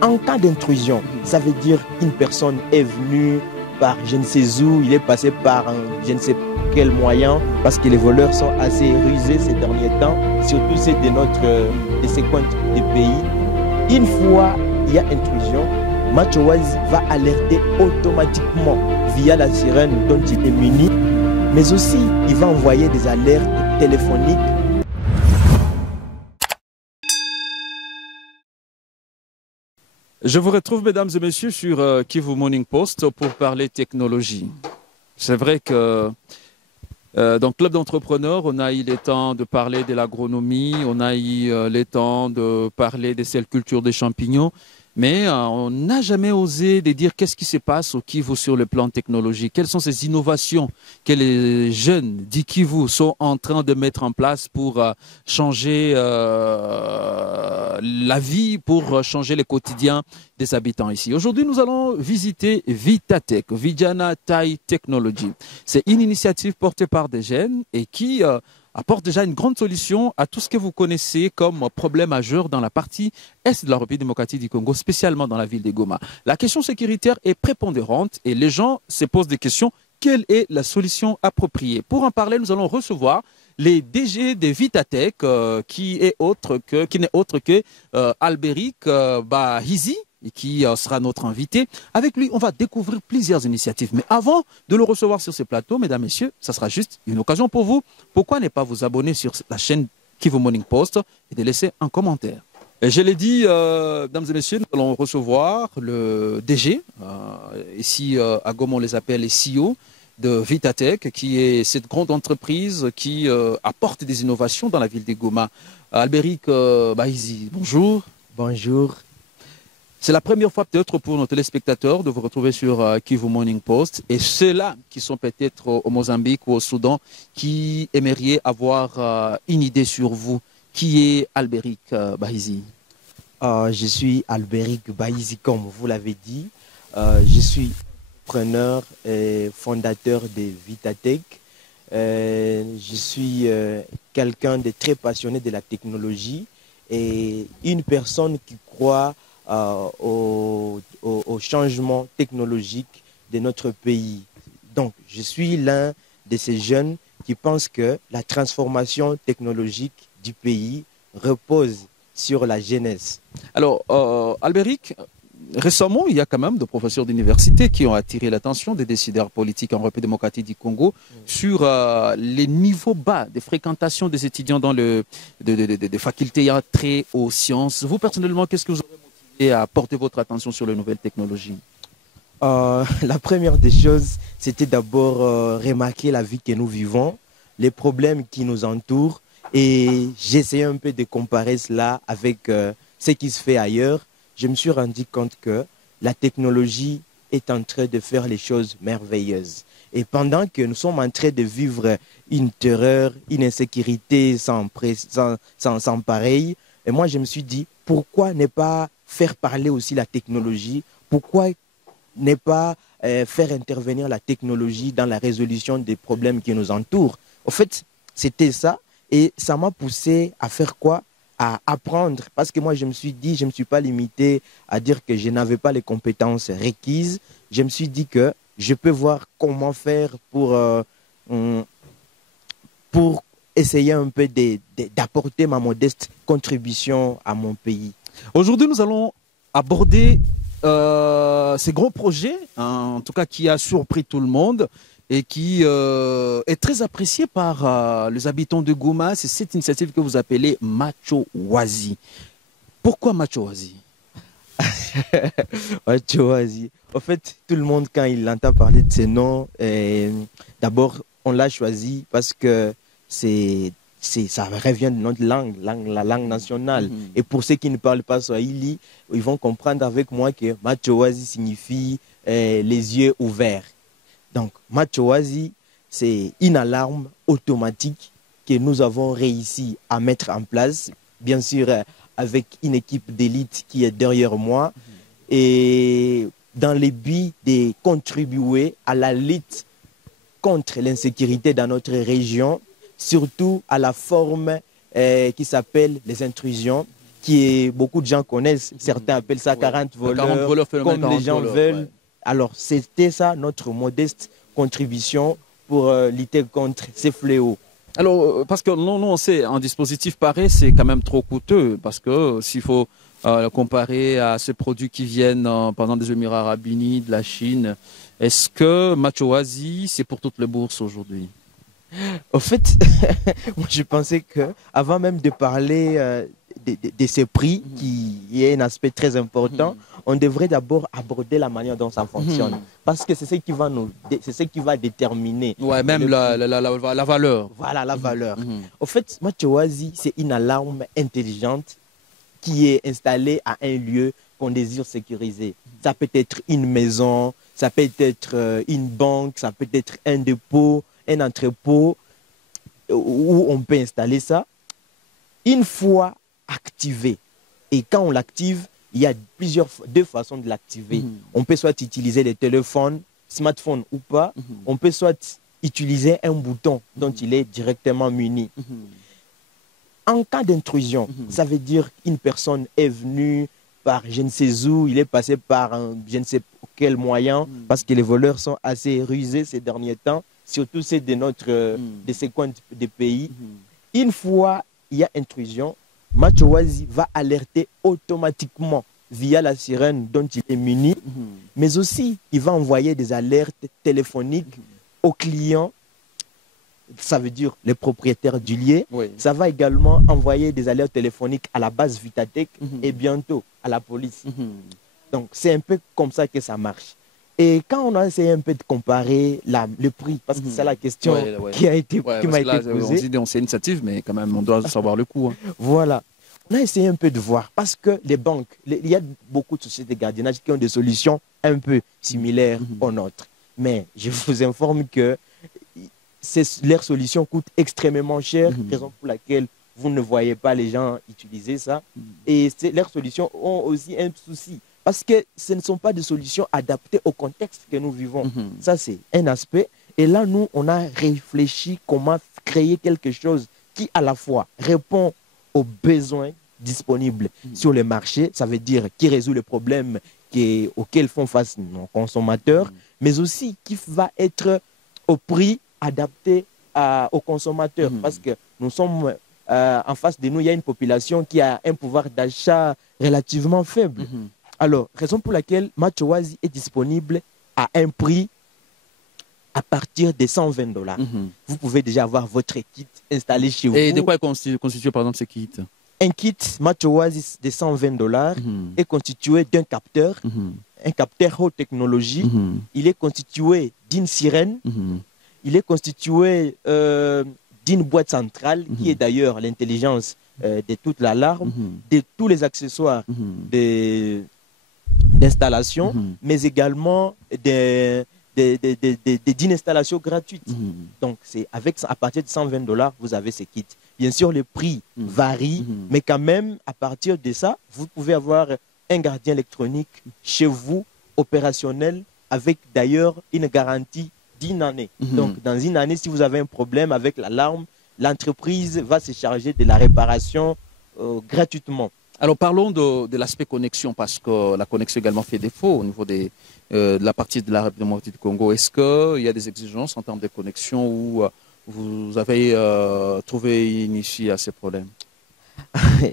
En cas d'intrusion, ça veut dire qu'une personne est venue par je ne sais où, il est passé par je ne sais quel moyen, parce que les voleurs sont assez rusés ces derniers temps, surtout ceux de ces coins du pays. Une fois il y a intrusion, MatchOise va alerter automatiquement via la sirène dont il est muni, mais aussi il va envoyer des alertes téléphoniques. Je vous retrouve, mesdames et messieurs, sur Kivu Morning Post pour parler technologie. C'est vrai que dans Club d'entrepreneurs, on a eu le temps de parler de l'agronomie, on a eu le temps de parler des celles cultures des champignons, mais on n'a jamais osé de dire qu'est-ce qui se passe au Kivu sur le plan technologique. Quelles sont ces innovations que les jeunes d'Ikivu sont en train de mettre en place pour changer la vie, pour changer le quotidien des habitants ici. Aujourd'hui, nous allons visiter Vitatech, Vijana Tai Technology. C'est une initiative portée par des jeunes et qui apporte déjà une grande solution à tout ce que vous connaissez comme problème majeur dans la partie est de la République démocratique du Congo, spécialement dans la ville de Goma. La question sécuritaire est prépondérante et les gens se posent des questions. Quelle est la solution appropriée? Pour en parler, nous allons recevoir les DG de Vitatech, qui n'est autre que Albéric Bahizi, qui sera notre invité. Avec lui, on va découvrir plusieurs initiatives. Mais avant de le recevoir sur ce plateau, mesdames, messieurs, ça sera juste une occasion pour vous. Pourquoi ne pas vous abonner sur la chaîne Kivu Morning Post et de laisser un commentaire? Et je l'ai dit, mesdames et messieurs, nous allons recevoir le DG. Ici, à Goma, on les appelle les CEO de Vitatech, qui est cette grande entreprise qui apporte des innovations dans la ville de Goma. Albéric Bahizi, bonjour. Bonjour. C'est la première fois peut-être pour nos téléspectateurs de vous retrouver sur Kivu Morning Post et ceux-là qui sont peut-être au Mozambique ou au Soudan qui aimeraient avoir une idée sur vous. Qui est Albéric Bahizi? Je suis Albéric Bahizi, comme vous l'avez dit. Je suis entrepreneur et fondateur de Vitatech. Je suis quelqu'un de très passionné de la technologie et une personne qui croit au changement technologique de notre pays. Donc, je suis l'un de ces jeunes qui pensent que la transformation technologique du pays repose sur la jeunesse. Alors, Albéric, récemment, il y a quand même des professeurs d'université qui ont attiré l'attention des décideurs politiques en République démocratique du Congo sur les niveaux bas de fréquentation des étudiants dans des facultés très aux sciences. Vous, personnellement, qu'est-ce que vous avez motivé à porter votre attention sur les nouvelles technologies? La première des choses, c'était d'abord remarquer la vie que nous vivons, les problèmes qui nous entourent, et j'essayais un peu de comparer cela avec ce qui se fait ailleurs. Je me suis rendu compte que la technologie est en train de faire les choses merveilleuses. Et pendant que nous sommes en train de vivre une terreur, une insécurité sans pareil, et moi je me suis dit, pourquoi ne pas faire parler aussi la technologie? Pourquoi ne pas faire intervenir la technologie dans la résolution des problèmes qui nous entourent? En fait, c'était ça. Et ça m'a poussé à faire quoi? À apprendre. Parce que moi, je me suis dit, je ne me suis pas limité à dire que je n'avais pas les compétences requises. Je me suis dit que je peux voir comment faire pour essayer un peu d'apporter ma modeste contribution à mon pays. Aujourd'hui, nous allons aborder ces gros projets, hein, en tout cas qui a surpris tout le monde et qui est très apprécié par les habitants de Goma. C'est cette initiative que vous appelez MatchOise. Pourquoi MatchOise? MatchOise. En fait, tout le monde, quand il entend parler de ce nom, d'abord, on l'a choisi parce que ça revient de notre langue, la langue nationale. Et pour ceux qui ne parlent pas Swahili, ils vont comprendre avec moi que MatchOise signifie les yeux ouverts. Donc, MatchOise, c'est une alarme automatique que nous avons réussi à mettre en place, bien sûr avec une équipe d'élite qui est derrière moi, et dans le but de contribuer à la lutte contre l'insécurité dans notre région, surtout à la forme qui s'appelle les intrusions, beaucoup de gens connaissent. Certains appellent ça 40 voleurs, 40 voleurs comme les gens veulent. Ouais. Alors, c'était ça notre modeste contribution pour lutter contre ces fléaux. Alors, parce que nous, on sait, un dispositif pareil, c'est quand même trop coûteux, parce que s'il faut comparer à ces produits qui viennent pendant des Émirats arabes unis, de la Chine, est-ce que Machoasi, c'est pour toutes les bourses aujourd'hui? Au fait, moi je pensais que avant même de parler de ces prix, qui est un aspect très important, on devrait d'abord aborder la manière dont ça fonctionne. Parce que c'est ce qui va c'est ce qui va déterminer. Ouais, même la valeur. Voilà, la valeur. Au fait, Machoasi, c'est une alarme intelligente qui est installée à un lieu qu'on désire sécuriser. Ça peut être une maison, ça peut être une banque, ça peut être un dépôt, un entrepôt où on peut installer ça. Une fois activé, et quand on l'active, il y a deux façons de l'activer. On peut soit utiliser les téléphones, smartphones ou pas, on peut soit utiliser un bouton dont il est directement muni. En cas d'intrusion, ça veut dire qu'une personne est venue par je ne sais où, il est passé par je ne sais quel moyen, parce que les voleurs sont assez rusés ces derniers temps, surtout ceux de ces coins de pays. Une fois il y a intrusion, Machoasi va alerter automatiquement via la sirène dont il est muni, mais aussi il va envoyer des alertes téléphoniques aux clients, ça veut dire les propriétaires du lieu. Ça va également envoyer des alertes téléphoniques à la base Vitatech et bientôt à la police. Donc c'est un peu comme ça que ça marche. Et quand on a essayé un peu de comparer le prix, parce que c'est la question qui m'a été posée. On sait initiative, mais quand même, on doit savoir le coût. Voilà. On a essayé un peu de voir, parce que les banques, il y a beaucoup de sociétés de gardiennage qui ont des solutions un peu similaires aux nôtres. Mais je vous informe que leurs solutions coûtent extrêmement cher, raison pour laquelle vous ne voyez pas les gens utiliser ça. Et leurs solutions ont aussi un souci. Parce que ce ne sont pas des solutions adaptées au contexte que nous vivons. Ça, c'est un aspect. Et là, nous, on a réfléchi comment créer quelque chose qui, à la fois, répond aux besoins disponibles sur le marché. Ça veut dire qui résout les problèmes auxquels font face nos consommateurs, mais aussi qui va être au prix adapté aux consommateurs. Parce que nous sommes en face de nous, il y a une population qui a un pouvoir d'achat relativement faible. Alors, raison pour laquelle Machoasi est disponible à un prix à partir de 120 $. Vous pouvez déjà avoir votre kit installé chez vous. Et de quoi est constitué, par exemple, ce kit? Un kit Machoasi de 120 $ est constitué d'un capteur, un capteur haute technologie. Il est constitué d'une sirène. Il est constitué d'une boîte centrale qui est d'ailleurs l'intelligence de toute l'alarme, de tous les accessoires d'installation, mais également d'une installation gratuite. Donc, à partir de 120 $, vous avez ce kit. Bien sûr, le prix varie, mais quand même, à partir de ça, vous pouvez avoir un gardien électronique chez vous, opérationnel, avec d'ailleurs une garantie d'1 année. Donc, dans 1 année, si vous avez un problème avec l'alarme, l'entreprise va se charger de la réparation gratuitement. Alors parlons de l'aspect connexion, parce que la connexion également fait défaut au niveau de la partie de la République démocratique du Congo. Est-ce qu'il y a des exigences en termes de connexion où vous avez trouvé une issue à ces problèmes?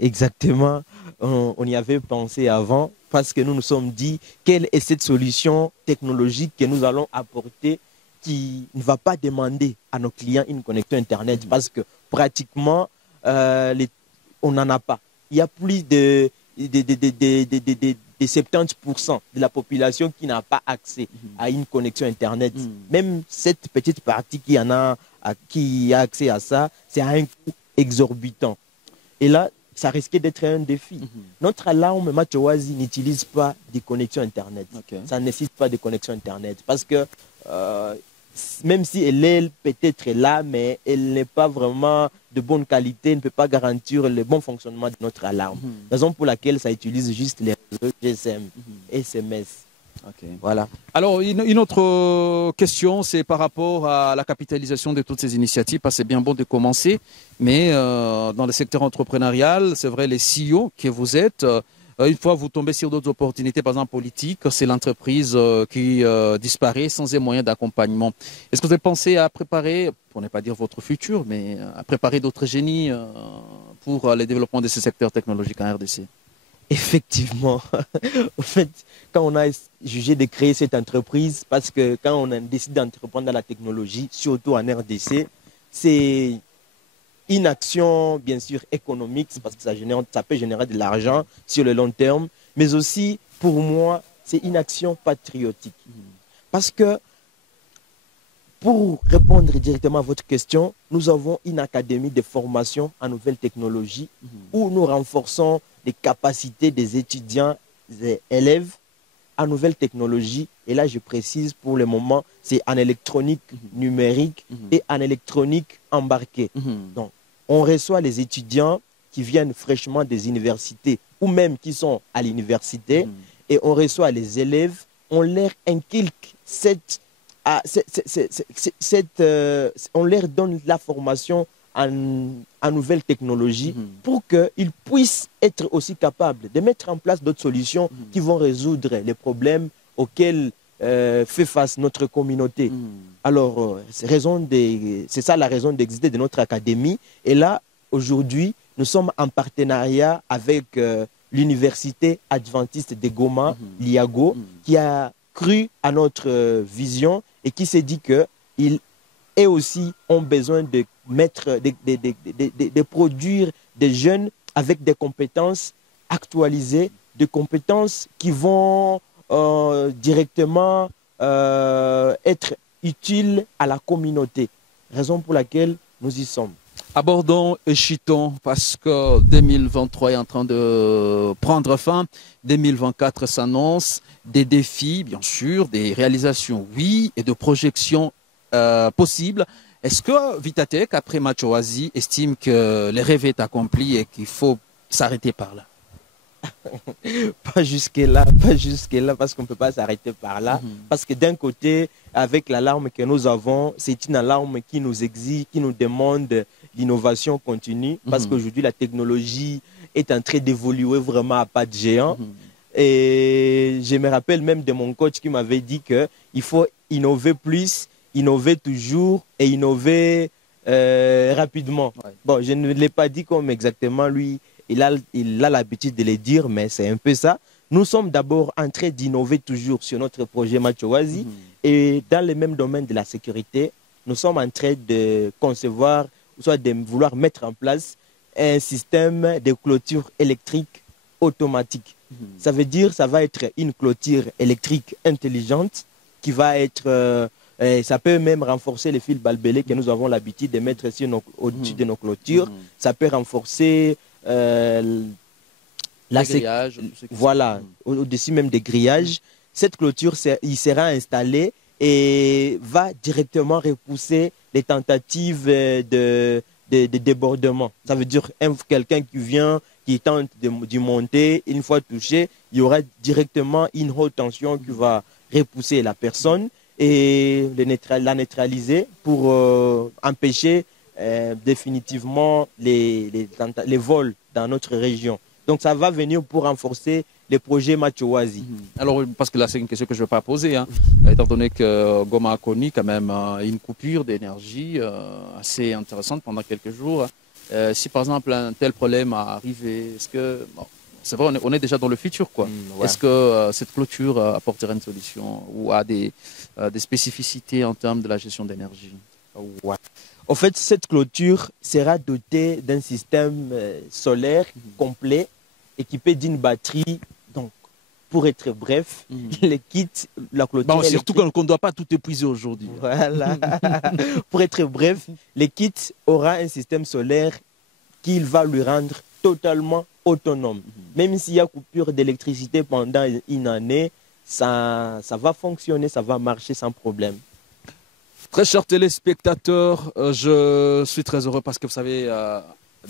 Exactement, on y avait pensé avant, parce que nous nous sommes dit quelle est cette solution technologique que nous allons apporter qui ne va pas demander à nos clients une connexion Internet, parce que pratiquement on n'en a pas. Il y a plus de 70% de la population qui n'a pas accès à une connexion Internet. Même cette petite partie qui a accès à ça, c'est à un coût exorbitant. Et là, ça risquait d'être un défi. Notre alarme Machoasi n'utilise pas de connexion Internet. Ça ne nécessite pas de connexion Internet, parce que même si elle est peut-être là, mais elle n'est pas vraiment de bonne qualité, ne peut pas garantir le bon fonctionnement de notre alarme. Raison pour laquelle ça utilise juste les réseaux GSM, SMS. Ok. Voilà. Alors, une autre question, c'est par rapport à la capitalisation de toutes ces initiatives, parce que c'est bien bon de commencer, mais dans le secteur entrepreneurial, c'est vrai, les CEO que vous êtes, une fois vous tombez sur d'autres opportunités, par exemple politiques, c'est l'entreprise qui disparaît sans les moyens d'accompagnement. Est-ce que vous avez pensé à préparer, pour ne pas dire votre futur, mais à préparer d'autres génies pour le développement de ces secteurs technologiques en RDC? Effectivement. En fait, quand on a jugé de créer cette entreprise, parce que quand on a décidé d'entreprendre dans la technologie, surtout en RDC, c'est une action, bien sûr, économique, parce que ça peut générer de l'argent sur le long terme, mais aussi, pour moi, c'est une action patriotique. Parce que, pour répondre directement à votre question, nous avons une académie de formation en nouvelles technologies où nous renforçons les capacités des étudiants et élèves en nouvelles technologies. Et là, je précise pour le moment, c'est en électronique numérique et en électronique embarquée. Donc, on reçoit les étudiants qui viennent fraîchement des universités ou même qui sont à l'université et on reçoit les élèves, on leur inculque on leur donne la formation en nouvelles technologies pour qu'ils puissent être aussi capables de mettre en place d'autres solutions qui vont résoudre les problèmes auxquels fait face notre communauté. Alors, c'est ça la raison d'exister de notre académie. Et là, aujourd'hui, nous sommes en partenariat avec l'Université adventiste de Goma, l'IAGO, qui a cru à notre vision et qui s'est dit qu'ils aussi ont besoin de produire des jeunes avec des compétences actualisées, des compétences qui vont directement être utiles à la communauté. Raison pour laquelle nous y sommes. Abordons Échiton parce que 2023 est en train de prendre fin. 2024 s'annonce, des défis, bien sûr, des réalisations, oui, et de projections possibles. Est-ce que Vitatech, après Machoasi, estime que le rêve est accompli et qu'il faut s'arrêter par là? Pas jusque-là, parce qu'on ne peut pas s'arrêter par là. Parce que d'un côté, avec l'alarme que nous avons, c'est une alarme qui nous exige, qui nous demande l'innovation continue. Parce qu'aujourd'hui, la technologie est en train d'évoluer vraiment à pas de géant. Et je me rappelle même de mon coach qui m'avait dit qu'il faut innover plus, innover toujours et innover rapidement. Ouais. Bon, je ne l'ai pas dit comme exactement lui. Il a l'habitude de le dire, mais c'est un peu ça. Nous sommes d'abord en train d'innover toujours sur notre projet Machoasi. Et dans le même domaine de la sécurité, nous sommes en train de concevoir, soit de vouloir mettre en place un système de clôture électrique automatique. Ça veut dire ça va être une clôture électrique intelligente qui va être... ça peut même renforcer les fils barbelés que nous avons l'habitude de mettre au-dessus de nos clôtures. Ça peut renforcer... voilà, au-dessus même des grillages. Cette clôture, il sera installée et va directement repousser les tentatives de débordement. Ça veut dire quelqu'un qui vient, qui tente de monter, une fois touché, il y aura directement une haute tension qui va repousser la personne et la neutraliser pour empêcher définitivement les vols dans notre région. Donc ça va venir pour renforcer les projets Machoasi. Alors, parce que là, c'est une question que je ne vais pas poser, hein, étant donné que Goma a connu quand même une coupure d'énergie assez intéressante pendant quelques jours. Si par exemple un tel problème a arrivé, est-ce que... Bon, c'est vrai, on est déjà dans le futur, quoi. Ouais. Est-ce que cette clôture apporterait une solution ou a des spécificités en termes de la gestion d'énergie? Ouais. En fait, cette clôture sera dotée d'un système solaire complet, équipé d'une batterie. Donc, pour être bref, le kit, la clôture... Bon, surtout qu'on ne doit pas tout épuiser aujourd'hui. Voilà. Pour être bref, le kit aura un système solaire qui va lui rendre totalement autonome. Même s'il y a coupure d'électricité pendant une année, ça va fonctionner, ça va marcher sans problème. Très chers téléspectateurs, je suis très heureux parce que vous savez,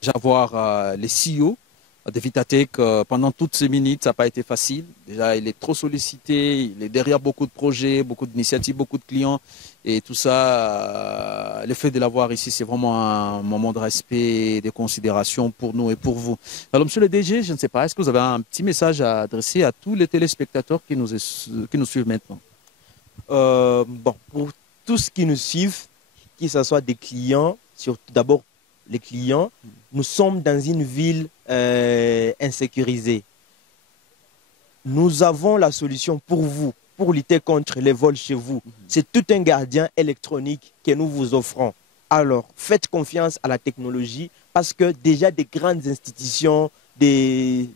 déjà voir les CEO de Vitatech. Pendant toutes ces minutes, ça n'a pas été facile. Déjà, il est trop sollicité, il est derrière beaucoup de projets, beaucoup d'initiatives, beaucoup de clients. Et tout ça, le fait de l'avoir ici, c'est vraiment un moment de respect et de considération pour nous et pour vous. Alors, monsieur le DG, je ne sais pas, est-ce que vous avez un petit message à adresser à tous les téléspectateurs qui nous suivent maintenant? Bon, pour tous qui nous suivent, que ce soit des clients, surtout d'abord les clients, nous sommes dans une ville insécurisée. Nous avons la solution pour vous, pour lutter contre les vols chez vous. C'est tout un gardien électronique que nous vous offrons. Alors, faites confiance à la technologie parce que déjà des grandes institutions, des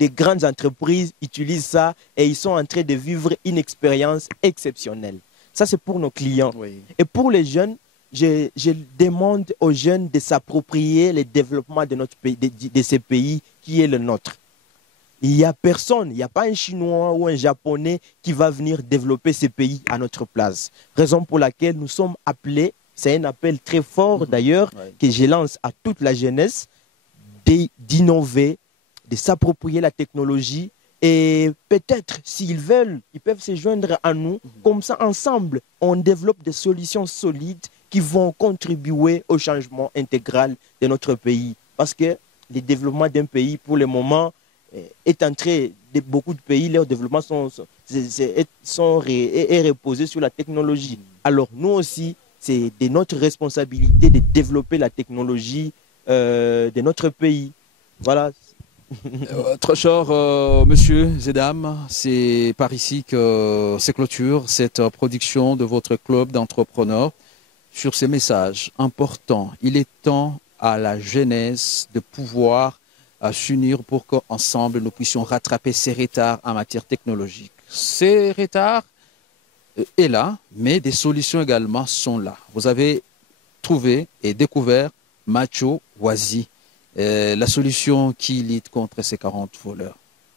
grandes entreprises utilisent ça et ils sont en train de vivre une expérience exceptionnelle. Ça, c'est pour nos clients. Oui. Et pour les jeunes, je demande aux jeunes de s'approprier le développement de notre pays, de ce pays qui est le nôtre. Il n'y a personne, il n'y a pas un Chinois ou un Japonais qui va venir développer ce pays à notre place. Raison pour laquelle nous sommes appelés, c'est un appel très fort d'ailleurs, que je lance à toute la jeunesse, d'innover, de s'approprier la technologie et peut-être, s'ils veulent, ils peuvent se joindre à nous. Comme ça, ensemble, on développe des solutions solides qui vont contribuer au changement intégral de notre pays. Parce que le développement d'un pays, pour le moment, est en train de beaucoup de pays, leur développement est reposé sur la technologie. Alors, nous aussi, c'est de notre responsabilité de développer la technologie de notre pays. Voilà. Très cher monsieur Zedam, c'est par ici que se clôture cette production de votre club d'entrepreneurs sur ces messages importants. Il est temps à la jeunesse de pouvoir s'unir pour qu'ensemble nous puissions rattraper ces retards en matière technologique. Ces retards est là, mais des solutions également sont là. Vous avez trouvé et découvert Macho Wazi, la solution qui lutte contre ces 40 voleurs.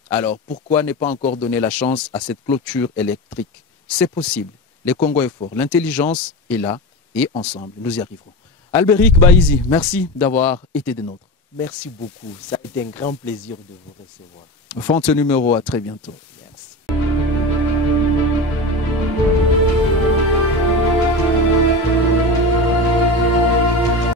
Alors, pourquoi ne pas encore donner la chance à cette clôture électrique? C'est possible. Le Congo est fort. L'intelligence est là et ensemble, nous y arriverons. Albéric Baïzi, merci d'avoir été des nôtres. Merci beaucoup. Ça a été un grand plaisir de vous recevoir. Fonte numéro, à très bientôt.